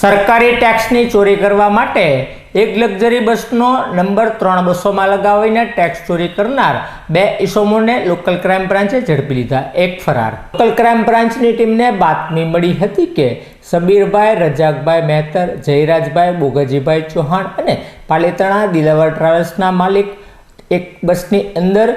સરકારી ટેક્સની ચોરી કરવા માટે એક લક્ઝરી બસનો નંબર 3 બસોમાં લગાવીને ટેક્સ ચોરી કરનાર બે ઈસમોને લોકલ ક્રાઇમ બ્રાન્ચે ઝડપી લીધા. એક ફરાર. લોકલ ક્રાઇમ બ્રાન્ચની ટીમને બાતમી મળી હતી કે સબીરભાઈ રજાકભાઈ મહેતર, જયરાજભાઈ બોગાજીભાઈ ચૌહાણ અને પાલીતાણા દિલાવર ટ્રાવેલ્સના માલિક એક બસની અંદર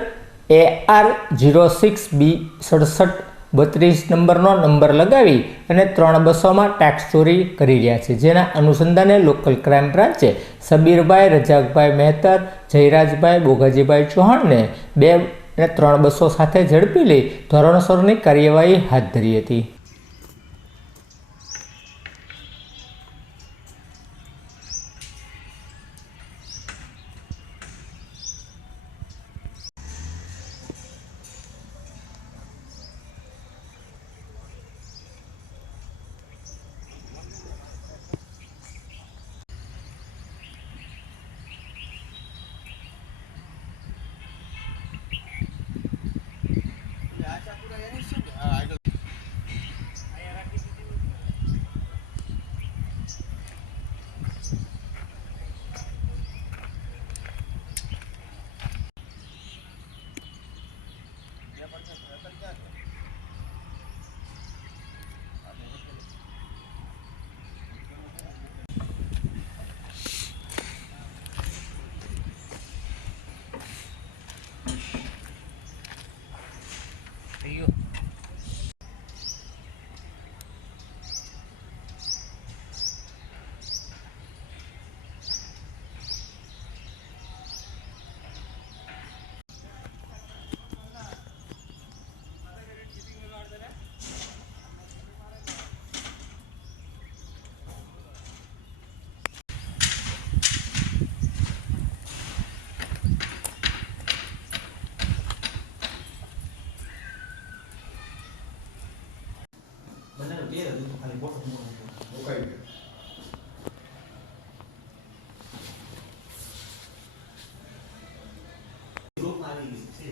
AR06B6732 નંબરનો નંબર લગાવી અને 3 બસોમાં ટેક્સ ચોરી કરી રહ્યા છે. જેના અનુસંધાને લોકલ ક્રાઇમ બ્રાન્ચે સબીરભાઈ રજાકભાઈ મહેતર, જયરાજભાઈ બોગાજીભાઈ ચૌહાણને 2 અને 3 બસો સાથે ઝડપી લઈ ધોરણસરની કાર્યવાહી હાથ ધરી હતી. ગ્રુપ આવી ગયું છે.